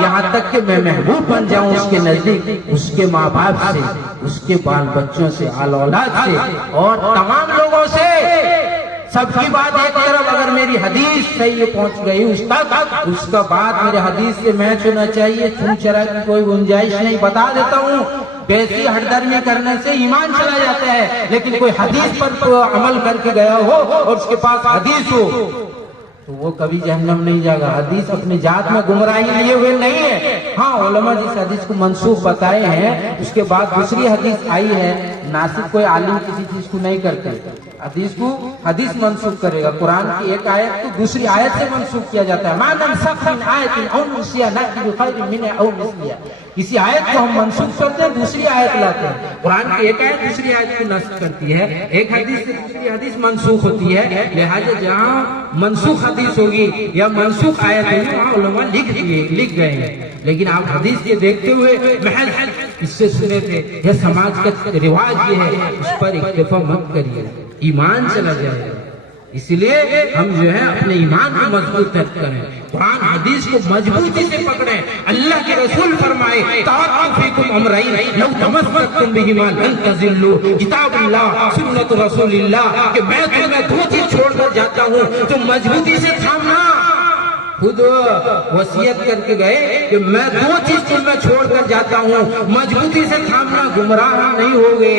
یہاں تک کہ میں محبوب بن جاؤں اس کے نزدیک، اس کے ماں باپ سے، اس کے بال بچوں سے، آل اولاد سے اور تمام لوگوں سے۔ سب کی بات ایک طرف، اگر میری حدیث صحیح پہنچ گئی اس تک، اس کا بعد میرے حدیث سے میچ ہونا چاہیے، چھو چرا کی کوئی گنجائش نہیں۔ بتا دیتا ہوں، بیسی ہٹ درمی کرنے سے ایمان چلا جاتا ہے، لیکن کوئی حدیث پر عمل کر کے گیا ہو اور اس کے پاس حدیث ہو تو وہ کبھی جہنم نہیں جائے گا۔ حدیث اپنی ذات میں گمراہی لیے ہوئے نہیں ہے۔ ہاں علماء جس حدیث کو منسوخ بتائے ہیں، اس کے بعد دوسری حدیث آئی ہے، ناسخ کوئی عالم کسی چیز کو نہیں کرتے، حدیث کو حدیث منسوخ کرے گا۔ قرآن کی ایک آیت کو دوسری آیت سے منسوخ کیا جاتا ہے۔ ما ننسخ من آیت او ننسیها نأتی بخیر منها او مثلها، کسی آیت کو ہم منسوخ کرتے ہیں، دوسری آیت لاتے ہیں۔ قرآن کی ایک آیت دوسری آیت کو نسخ کرتی ہے، ایک حدیث سے دوسری حدیث منسوخ ہوتی ہے، لہذا جہاں منسوخ حدیث ہوگی یا منسوخ آیت ہوگی وہاں علماء لکھ گئے ہیں۔ لیکن آپ حدیث کے دیکھتے ہوئے محض اس سے سنے تھے، یہ سماج کا رواج یہ ہے، اس پر اکتفا مت کریے، ایمان چلا جائے گا۔ اس لیے ہم جو ہے اپنے ایمان کو مضبوط کریں، قرآن حدیث کو مضبوطی سے پکڑیں۔ اللہ کے رسول فرمائے ترکت فیکم امرین لو تمسکتم بہما لن تضلوا، کتاب اللہ سنت رسول اللہ، کہ میں تمہیں دو چیز چھوڑ کر جاتا ہوں تو مضبوطی سے تھامنا۔ خود وصیت کر کے گئے کہ میں دو چیز تمہیں چھوڑ کر جاتا ہوں، مضبوطی سے تھامنا، گمراہ نہیں ہوگے۔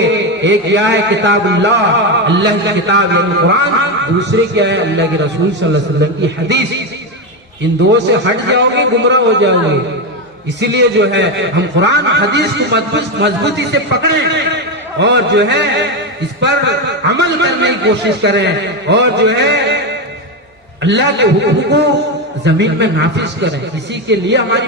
ایک کیا ہے؟ کتاب اللہ، اللہ کی کتاب یعنی قرآن، دوسری کیا ہے؟ اللہ کے رسول صلی اللہ علیہ وسلم کی حدیث۔ ان دو سے ہٹ جاؤ گے گمراہ ہو جاؤ گے۔ اسی لیے جو ہے ہم قرآن حدیث کو مضبوطی سے پکڑیں اور جو ہے اس پر عمل کرنے کی کوشش کریں، اور جو ہے اللہ کے حکم کو زمین میں نافذ کریں۔ اسی کے لیے ہماری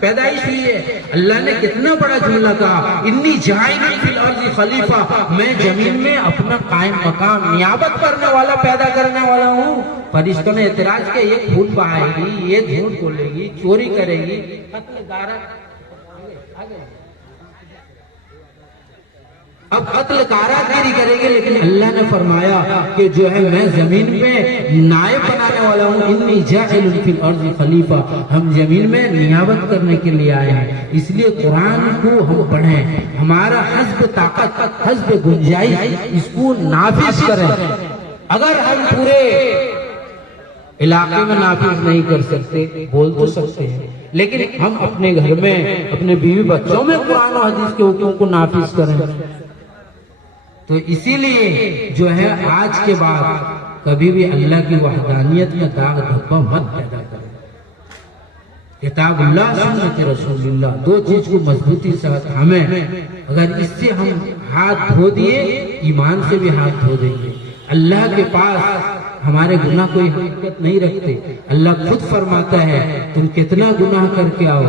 پیدائش ہوئی ہے۔ اللہ نے کتنا بڑا جملہ کہا، انی جاعل فی الارض خلیفہ، میں زمین میں اپنا قائم مقام نیابت کرنے والا پیدا کرنے والا ہوں۔ فرشتوں نے اعتراض کیا، یہ خون بہائے گی، یہ جھوٹ بولے گی، چوری کرے گی، اب قتل کارا گیری کرے گی، لیکن اللہ نے فرمایا کہ جو ہے میں زمین میں نائب بنانے والا ہوں، انی جاعل فی الارض خلیفہ، ہم زمین میں نیابت کرنے کے لیے آئے ہیں۔ اس لیے قرآن کو ہم پڑھیں، ہمارا حسب طاقت، حسب گنجائش اس کو نافذ کریں۔ اگر ہم پورے علاقے میں نافذ نہیں کر سکتے، بول تو سکتے ہیں، لیکن ہم اپنے گھر میں، اپنے بیوی بچوں میں قرآن و حدیث کے حکم کو نافذ کریں۔ تو اسی لیے جو ہے آج کے بعد کبھی بھی اللہ کی وحدانیت میں داغ دھبہ مت پیدا کریں۔ کتاب اللہ سنت رسول اللہ، دو چیز کو مضبوطی سے ہمیں، اگر اس سے ہم ہاتھ دھو دیے، ایمان سے بھی ہاتھ دھو دیں گے۔ اللہ کے پاس ہمارے گناہ کوئی حقیقت نہیں رکھتے۔ اللہ خود فرماتا ہے تم کتنا گناہ کر کے آؤ،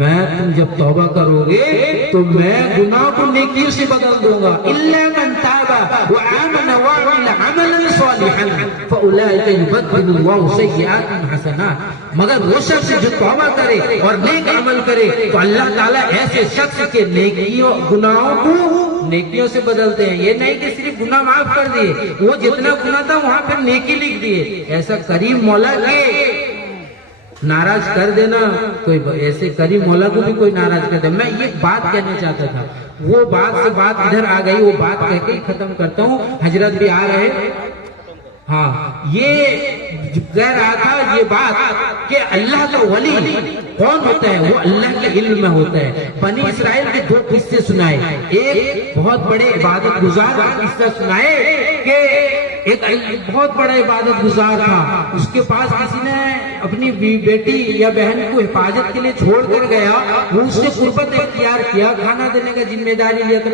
میں تم جب توبہ کرو گے تو میں گناہ کو نیکیوں سے بدل دوں گا۔ الا من تاب وآمن وعمل عملا صالحا فاولئک یبدل اللہ سیئاتہم حسنات، مگر وہ شخص جو توبہ کرے اور نیک عمل کرے تو اللہ تعالیٰ ایسے شخص کے نیکیوں گناہوں کو نیکیوں سے بدلتے ہیں۔ یہ نہیں کہ صرف گناہ معاف کر دیے، وہ جتنا گناہ تھا وہاں پھر نیکی لکھ دیے۔ ایسا کریم مولا کے ناراض کر دینا، کوئی ایسے کریم مولا کو بھی کوئی ناراض کر دے۔ میں یہ بات کہنا چاہتا تھا، وہ بات سے بات ادھر آ گئی، وہ بات کہہ کے ختم کرتا ہوں۔ حضرت بھی آ رہے، ہاں یہ کہہ رہا تھا یہ بات کہ اللہ کا ولی کون ہوتا ہے، وہ اللہ کے علم میں ہوتا ہے۔ بنی اسرائیل کے دو قصے سنائے، ایک بہت بڑے عبادت گزار کا قصہ سنائے کہ ایک بہت بڑا عبادت گزار تھا، اس کے پاس کسی نے اپنی بیٹی یا بہن کو حفاظت کے لیے چھوڑ کر گیا، وہ اس سے قربت اختیار کیا، کھانا دینے کا ذمہ داری لیا، تو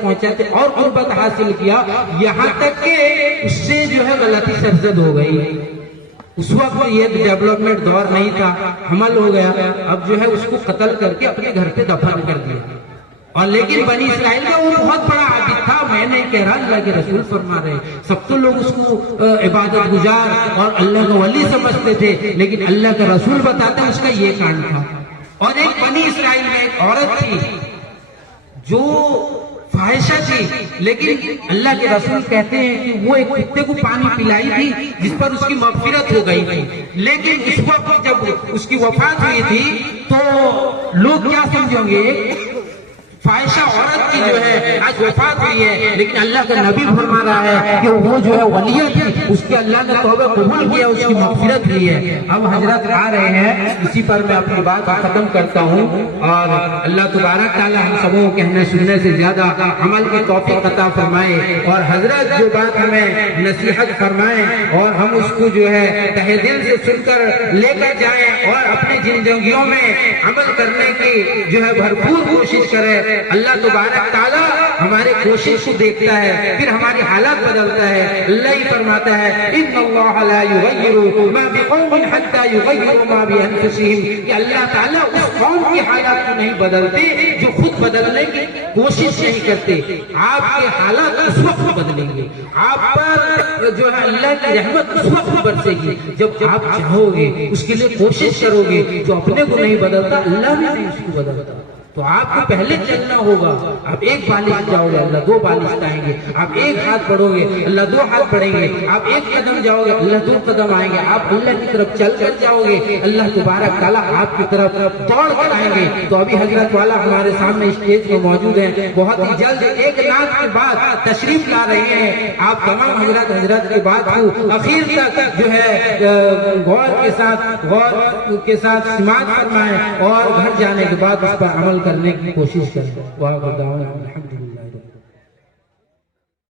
پہنچاتے اور قربت حاصل کیا، یہاں تک کہ اس سے جو ہے غلطی سرزد ہو گئی۔ اس وقت یہ ڈیولپمنٹ دور نہیں تھا، حمل ہو گیا، اب جو ہے اس کو قتل کر کے اپنے گھر پہ دفن کر دیا۔ اور لیکن بنی اسرائیل میں وہ بہت بڑا عابد تھا، میں نہیں کہہ رہا، اللہ کے رسول فرما رہے، سب تو لوگ اس کو عبادت گزار اور اللہ کا ولی سمجھتے تھے، لیکن اللہ کا رسول بتاتا ہے اس کا یہ کانڈ تھا۔ اور ایک بنی اسرائیل میں ایک عورت تھی جو فاحشہ تھی، لیکن اللہ کے رسول کہتے ہیں کہ وہ ایک کتے کو پانی پلائی تھی جس پر اس کی مغفرت ہو گئی تھی، لیکن اس وقت جب اس کی وفات ہوئی تھی تو لوگ کیا سمجھیں گے؟ فاحشہ عورت کی جو ہے آج وفات ہوئی ہے، لیکن اللہ کا نبی فرما رہا ہے کہ وہ جو ہے ولیہ تھی، اس کے اللہ نے توبہ قبول کیا، اس کی مغفرت ہوئی ہے۔ اب حضرت آ رہے ہیں، اسی پر میں اپنی بات ختم کرتا ہوں، اور اللہ تبارک تعالی ہم سبوں کو کہنے سننے سے زیادہ عمل کی توفیق عطا فرمائے، اور حضرت جو بات ہمیں نصیحت فرمائے اور ہم اس کو جو ہے تہ دل سے سن کر لے کر جائیں اور اپنی زندگیوں میں عمل کرنے کی جو ہے بھرپور کوشش کریں۔ اللہ تبارک تعالی ہمارے کوشش کو دیکھتا ہے، پھر ہماری حالات بدلتا ہے۔ اللہ ہی فرماتا ہے ان اللہ لا یغیر ما بقوم حتى یغیروا ما بانفسهم، کہ اللہ تعالی اس قوم کی حالات کو نہیں بدلتے جو خود بدلنے کی کوشش نہیں کرتے۔ آپ کے حالات اس وقت بدلیں گے، آپ پر جو ہے اللہ کی رحمت اس وقت برسے گی جب آپ چاہو گے، اس کے لیے کوشش کرو گے۔ جو اپنے کو نہیں بدلتا اللہ بھی نہیں اس کو بدلتا، تو آپ کو پہلے چلنا ہوگا۔ آپ ایک بالش جاؤ گے، اللہ دو بالش آئیں گے۔ آپ ایک ہاتھ بڑھو گے، اللہ دو ہاتھ بڑھیں گے۔ آپ ایک قدم جاؤ گے، اللہ دو قدم آئیں گے۔ آپ اللہ کی طرف چل کر جاؤ گے، اللہ تبارک تعالیٰ آپ کی طرف دوڑ کر آئیں گے۔ تو ابھی حضرت والا ہمارے سامنے اسٹیج میں موجود ہیں، بہت ہی جلد ایک نعت کے بعد تشریف لا رہے ہیں۔ آپ تمام حضرت کی بات کو اخیر تک جو ہے غور کے ساتھ سماعت فرمائیں، اور گھر جانے کے بعد اس پر عمل کرنے کی کوشش کریں۔